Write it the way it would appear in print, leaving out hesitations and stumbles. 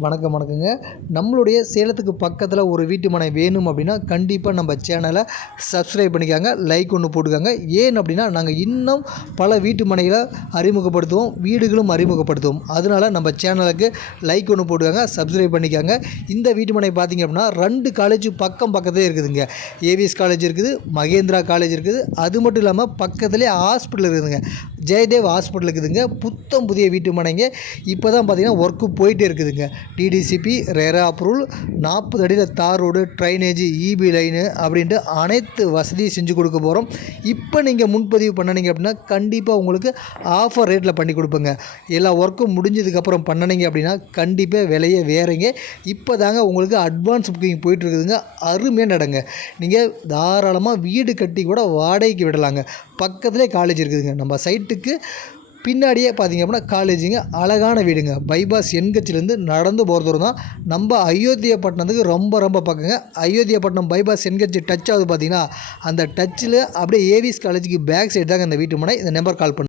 வணக்கங்க. நம்மளுடைய சேலத்துக்கு பக்கத்தில் ஒரு வீட்டு மனை வேணும் அப்படின்னா கண்டிப்பாக நம்ம சேனலை சப்ஸ்கிரைப் பண்ணிக்காங்க, லைக் ஒன்று போட்டுக்காங்க. ஏன் அப்படின்னா நாங்கள் இன்னும் பல வீட்டு மனைகளை அறிமுகப்படுத்துவோம், வீடுகளும் அறிமுகப்படுத்துவோம். அதனால் நம்ம சேனலுக்கு லைக் ஒன்று போட்டுக்காங்க, சப்ஸ்கிரைப் பண்ணிக்காங்க. இந்த வீட்டு மனை பார்த்திங்க அப்படின்னா 2 காலேஜ் பக்கத்திலே இருக்குதுங்க. ஏவிஎஸ் காலேஜ் இருக்குது, மகேந்திரா காலேஜ் இருக்குது. அது மட்டும் இல்லாமல் பக்கத்துலேயே ஹாஸ்பிட்டல் இருக்குதுங்க, ஜெயதேவ் ஹாஸ்பிட்டல் இருக்குதுங்க. புத்தம் புதிய வீட்டு மனைங்க. இப்போ தான் பார்த்திங்கன்னா ஒர்க்கு போயிட்டே இருக்குதுங்க. டிடிசிபி ரேரா அப்ரூவல், 40 அடியில் தார் ரோடு, ட்ரைனேஜ், இபி லைனு அப்படின்ட்டு அனைத்து வசதியும் செஞ்சு கொடுக்க போகிறோம். இப்போ நீங்கள் முன்பதிவு பண்ணினீங்க அப்படின்னா கண்டிப்பாக உங்களுக்கு ஆஃபர் ரேட்டில் பண்ணி கொடுப்பேங்க. எல்லா ஒர்க்கும் முடிஞ்சதுக்கப்புறம் பண்ணினீங்க அப்படின்னா கண்டிப்பாக விலையே வேறங்க. இப்போ தாங்க உங்களுக்கு அட்வான்ஸ் புக்கிங் போயிட்டுருக்குதுங்க. அருமையாக நடங்க. நீங்கள் தாராளமாக வீடு கட்டி கூட வாடகைக்கு விடலாங்க. பக்கத்துலேயே காலேஜ் இருக்குதுங்க. நம்ம சைட்டுக்கு பின்னாடியே பார்த்திங்க அப்படின்னா காலேஜுங்க. அழகான வீடுங்க. பைபாஸ் என்கட்சிலேருந்து நடந்து போகிற தூரம் தான். நம்ம அயோத்தியாப்பட்டினத்துக்கு ரொம்ப பக்கங்க. அயோத்தியாப்பட்டினம் பைபாஸ் என்கட்சி டச் ஆகுது பார்த்திங்கன்னா, அந்த டச்சில் அப்படியே ஏவிஎஸ் காலேஜுக்கு பேக் சைடு தாங்க இந்த வீட்டு மனை. இந்த நம்பர் கால் பண்ணு.